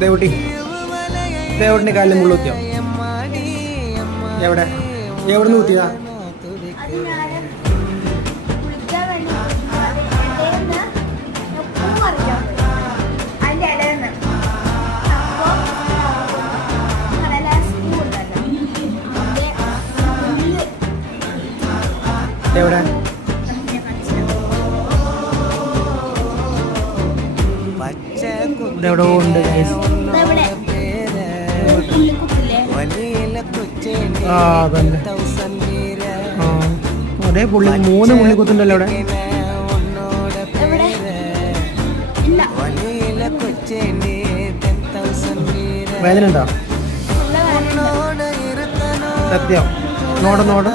ദേവട്ടിന്റെ കാലിൽ മുള്ളു കുത്തിയോ? എവിടെ നിന്ന് കുത്തിയതാ? എവിടെ? ഇതെവിടെ ഉണ്ട്? ആ അതന്നെ. ഒരേ പുള്ളി 3 പുള്ളിക്കുത്തുണ്ടല്ലോ അവിടെ. വേദന ഉണ്ടോ? സത്യം നോട്